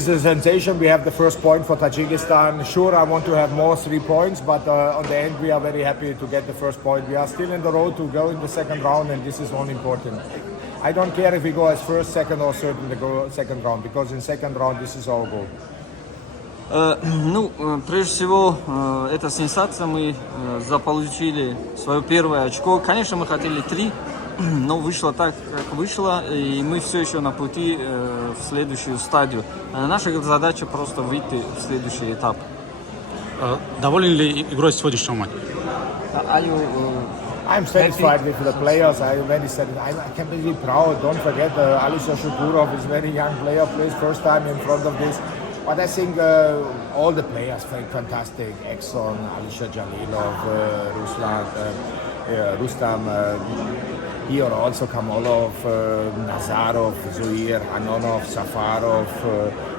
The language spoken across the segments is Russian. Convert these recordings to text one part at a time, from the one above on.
It's a sensation. We have the first point for Tajikistan. Sure, I want to have more 3 points, but on the end we are very happy to get the first point. We are still in the road to go in the second round, and this is one important. I don't care if we go as first, second or third in the second round, because in second round this is our goal. Прежде всего, это сенсация. Мы заполучили свое первое очко. Конечно, мы хотели 3, но вышло так, как вышло, и мы все еще на пути в следующую стадию. Наша задача просто выйти в следующий этап. Доволен ли игрой сегодняшнего матча? I'm satisfied with the players. I'm very satisfied. I can be really proud. Don't forget, Alisher Shukurov is a very young player, plays first time in front of this. But I think all the players played fantastic. Exxon, Alisher Jalilov, Rustam, here also Kamolov, Nazarov, Zuir, Anonov, Safarov,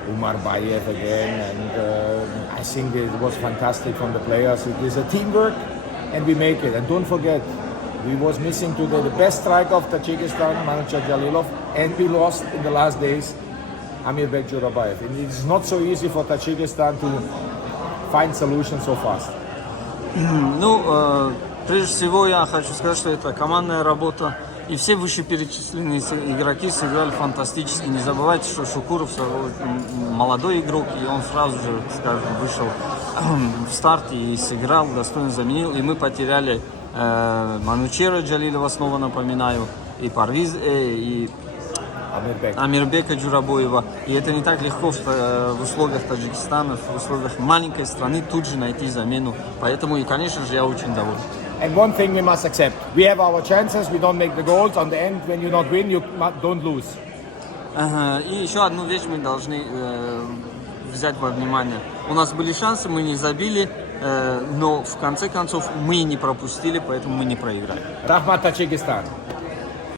Umar Bayev again. And I think it was fantastic from the players. It is a teamwork, and we make it. And don't forget, we was missing today the best striker of Tajikistan, Manager Jalilov, and we lost in the last days Amirbek Jurabayev. And it's not so easy for Tajikistan to find solutions so fast. Прежде всего я хочу сказать, что это командная работа. И все вышеперечисленные игроки сыграли фантастически. Не забывайте, что Шукуров молодой игрок, и он сразу же, скажем, вышел в старте и сыграл, достойно заменил. И мы потеряли Манучера Джалилова, снова напоминаю, и Парвиз, и Амирбека Джурабоева. И это не так легко в условиях Таджикистана, в условиях маленькой страны тут же найти замену. Поэтому, и, конечно же, я очень доволен. And one thing we must accept: we have our chances, we don't make the goals. On the end, when you not win, you don't lose. И еще одну вещь мы должны взять во внимание. У нас были шансы, мы не забили, но в конце концов мы не пропустили, поэтому мы не проиграли. Rahmat Tajikistan.